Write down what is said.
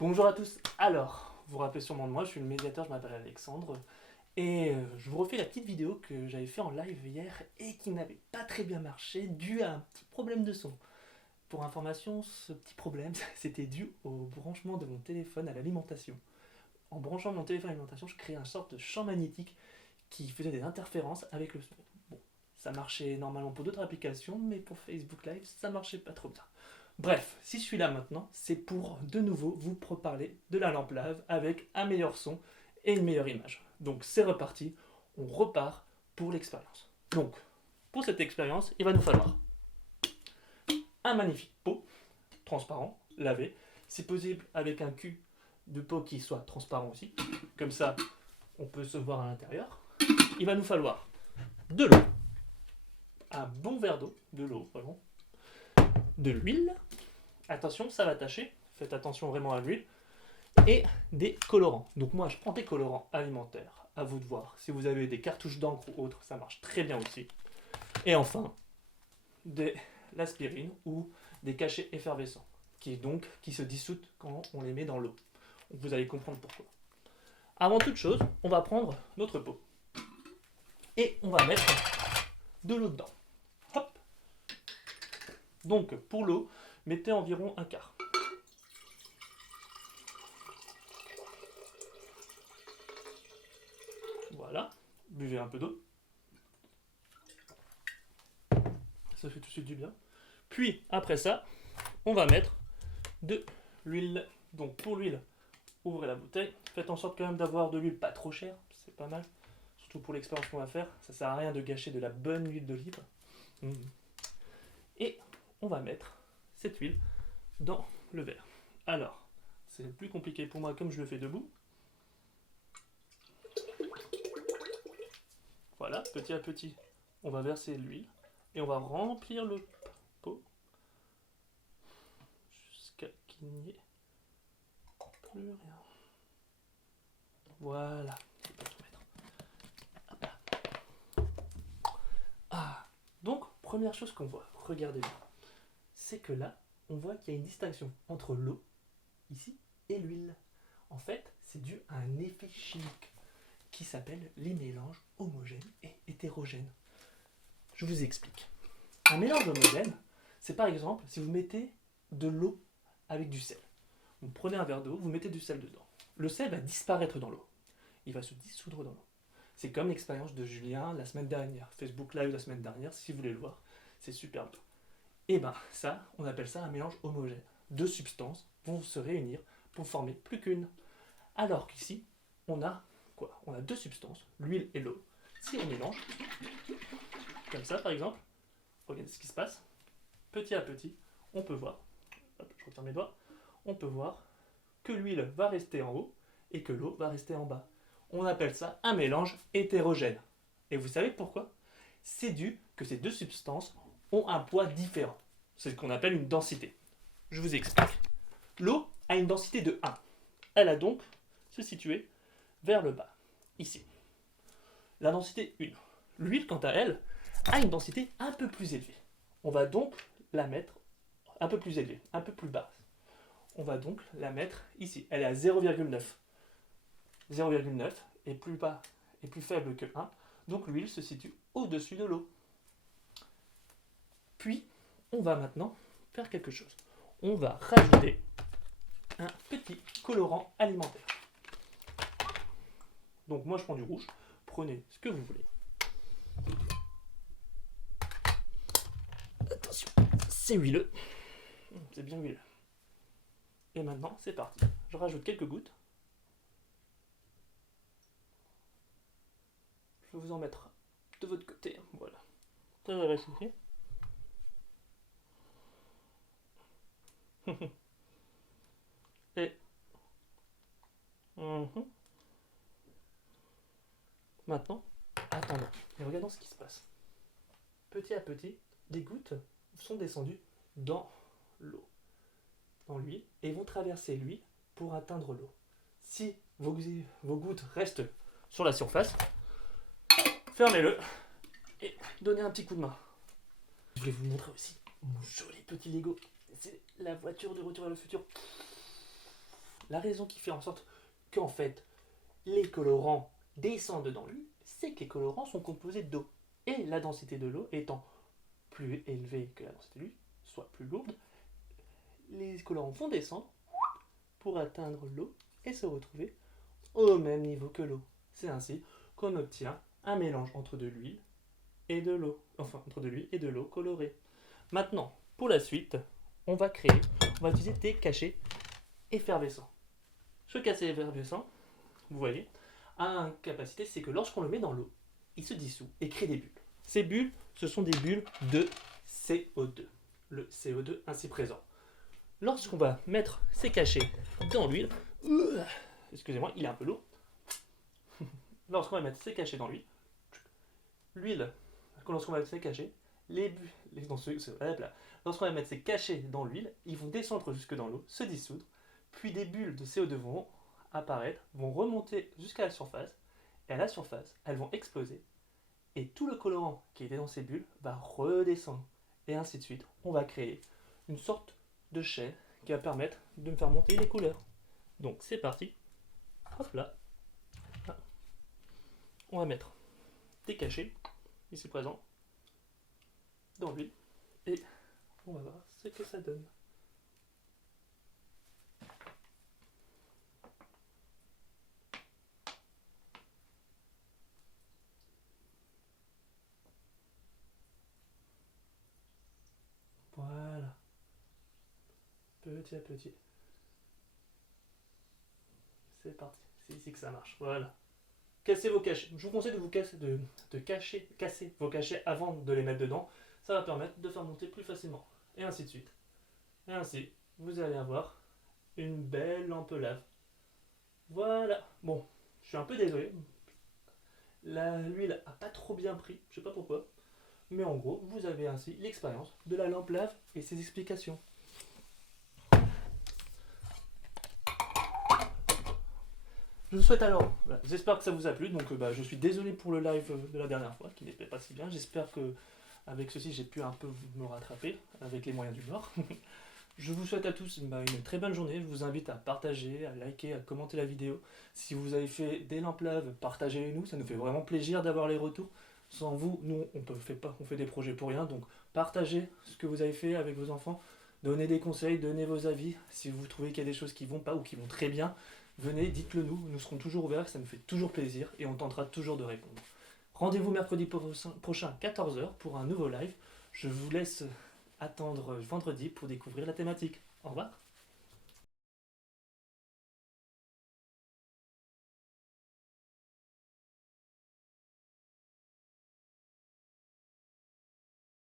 Bonjour à tous. Alors, vous vous rappelez sûrement de moi, je suis le médiateur, je m'appelle Alexandre. Et je vous refais la petite vidéo que j'avais fait en live hier et qui n'avait pas très bien marché dû à un petit problème de son. Pour information, ce petit problème, c'était dû au branchement de mon téléphone à l'alimentation. En branchant mon téléphone à l'alimentation, je créais une sorte de champ magnétique qui faisait des interférences avec le son. Bon, ça marchait normalement pour d'autres applications, mais pour Facebook Live, ça marchait pas trop bien. Bref, si je suis là maintenant, c'est pour de nouveau vous parler de la lampe lave avec un meilleur son et une meilleure image. Donc c'est reparti, on repart pour l'expérience. Donc, pour cette expérience, il va nous falloir un magnifique pot transparent, lavé, si possible avec un cul de pot qui soit transparent aussi, comme ça on peut se voir à l'intérieur. Il va nous falloir de l'eau, un bon verre d'eau, de l'eau vraiment, de l'huile, attention ça va tâcher, faites attention vraiment à l'huile, et des colorants. Donc moi je prends des colorants alimentaires, à vous de voir. Si vous avez des cartouches d'encre ou autre, ça marche très bien aussi. Et enfin, de l'aspirine ou des cachets effervescents, qui se dissoutent quand on les met dans l'eau. Vous allez comprendre pourquoi. Avant toute chose, on va prendre notre pot et on va mettre de l'eau dedans. Hop. Donc pour l'eau, mettez environ un quart. Voilà, buvez un peu d'eau. Ça fait tout de suite du bien. Puis après ça, on va mettre de l'huile. Donc pour l'huile, ouvrez la bouteille. Faites en sorte quand même d'avoir de l'huile pas trop chère, c'est pas mal. Surtout pour l'expérience qu'on va faire. Ça sert à rien de gâcher de la bonne huile d'olive. Et on va mettre cette huile dans le verre. Alors, c'est plus compliqué pour moi comme je le fais debout. Voilà, petit à petit, on va verser l'huile et on va remplir le pot jusqu'à qu'il n'y ait plus rien. Voilà. Ah, donc première chose qu'on voit, regardez bien, c'est que là, on voit qu'il y a une distinction entre l'eau, ici, et l'huile. En fait, c'est dû à un effet chimique qui s'appelle les mélanges homogènes et hétérogènes. Je vous explique. Un mélange homogène, c'est par exemple si vous mettez de l'eau avec du sel. Vous prenez un verre d'eau, vous mettez du sel dedans. Le sel va disparaître dans l'eau. Il va se dissoudre dans l'eau. C'est comme l'expérience de Julien la semaine dernière, Facebook Live la semaine dernière, si vous voulez le voir, c'est super bien. Et ben ça, on appelle ça un mélange homogène. Deux substances vont se réunir pour former plus qu'une. Alors qu'ici, on a quoi? On a deux substances, l'huile et l'eau. Si on mélange, comme ça par exemple, regardez ce qui se passe. Petit à petit, on peut voir, hop, je retire mes doigts, on peut voir que l'huile va rester en haut et que l'eau va rester en bas. On appelle ça un mélange hétérogène. Et vous savez pourquoi? C'est dû que ces deux substances ont un poids différent. C'est ce qu'on appelle une densité. Je vous explique. L'eau a une densité de 1. Elle a donc se situer vers le bas, ici. La densité 1. L'huile, quant à elle, a une densité un peu plus élevée. On va donc la mettre un peu plus élevée, un peu plus basse. On va donc la mettre ici. Elle est à 0,9. 0,9 est plus bas et plus faible que 1. Donc l'huile se situe au-dessus de l'eau. Puis, on va maintenant faire quelque chose. On va rajouter un petit colorant alimentaire. Donc moi je prends du rouge. Prenez ce que vous voulez. Attention, c'est huileux. C'est bien huileux. Et maintenant, c'est parti. Je rajoute quelques gouttes. Je vais vous en mettre de votre côté. Voilà. Ça va réchauffer. Et maintenant, attendons et regardons ce qui se passe. Petit à petit, les gouttes sont descendues dans l'eau, dans l'huile, et vont traverser l'huile pour atteindre l'eau. Si vos gouttes restent sur la surface, fermez-le et donnez un petit coup de main. Je vais vous montrer aussi mon joli petit Lego. C'est la voiture de Retour vers le futur. La raison qui fait en sorte qu'en fait, les colorants descendent dans l'huile, c'est que les colorants sont composés d'eau. Et la densité de l'eau étant plus élevée que la densité de l'huile, soit plus lourde, les colorants vont descendre pour atteindre l'eau et se retrouver au même niveau que l'eau. C'est ainsi qu'on obtient un mélange entre de l'huile et de l'eau, enfin entre de l'huile et de l'eau colorée. Maintenant, pour la suite, on va utiliser des cachets effervescents. Ce cachet effervescent, vous voyez, a une capacité, c'est que lorsqu'on le met dans l'eau, il se dissout et crée des bulles. Ces bulles, ce sont des bulles de CO2. Le CO2 ainsi présent. Lorsqu'on va mettre ces cachets dans l'huile, excusez-moi, il est un peu lourd. Lorsqu'on va mettre ces cachets dans l'huile, lorsqu'on va mettre ces cachets, lorsqu'on va mettre ces cachets dans l'huile, ils vont descendre jusque dans l'eau, se dissoudre, puis des bulles de CO2 vont apparaître, vont remonter jusqu'à la surface, et à la surface, elles vont exploser, et tout le colorant qui était dans ces bulles va redescendre, et ainsi de suite. On va créer une sorte de chaîne qui va permettre de me faire monter les couleurs. Donc c'est parti. Hop là. On va mettre des cachets, ici présents, dans l'huile, et on va voir ce que ça donne. Voilà. Petit à petit. C'est parti. C'est ici que ça marche. Voilà. Cassez vos cachets. Je vous conseille de vous casser vos cachets avant de les mettre dedans. Ça va permettre de faire monter plus facilement. Et ainsi de suite. Et ainsi, vous allez avoir une belle lampe lave. Voilà. Bon, je suis un peu désolé. L'huile a pas trop bien pris. Je sais pas pourquoi. Mais en gros, vous avez ainsi l'expérience de la lampe lave et ses explications. Je vous souhaite alors, j'espère que ça vous a plu, donc je suis désolé pour le live de la dernière fois, qui n'était pas si bien, j'espère que avec ceci j'ai pu un peu me rattraper, avec les moyens du bord. Je vous souhaite à tous une très bonne journée, je vous invite à partager, à liker, à commenter la vidéo. Si vous avez fait des lampes lave, partagez-les nous, ça nous fait vraiment plaisir d'avoir les retours. Sans vous, nous on fait des projets pour rien, donc partagez ce que vous avez fait avec vos enfants, donnez des conseils, donnez vos avis, si vous trouvez qu'il y a des choses qui vont pas ou qui vont très bien. Venez, dites-le nous, nous serons toujours ouverts, ça nous fait toujours plaisir et on tentera toujours de répondre. Rendez-vous mercredi prochain 14h pour un nouveau live. Je vous laisse attendre vendredi pour découvrir la thématique. Au revoir.